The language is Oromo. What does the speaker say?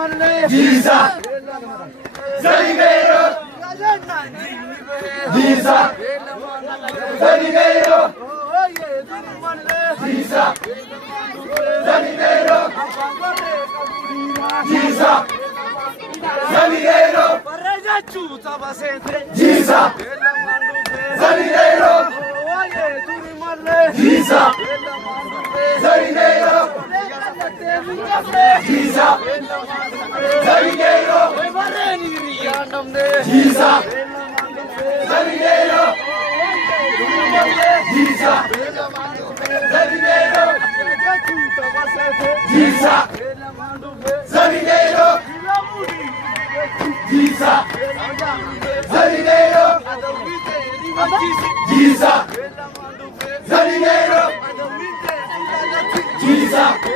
Jesus, Zanigero, Jesus, Zanigero, Jesus, Zanigero, Jesus, Zanigero, Jesus, Zanigero, Jesus, Zanigero, Jesus, Zanigero, Jesus, Zanigero, Jesus, Zanigero, Jesus, Zanigero, Jesus, Zanigero, Jesus, Zanigero, Jesus,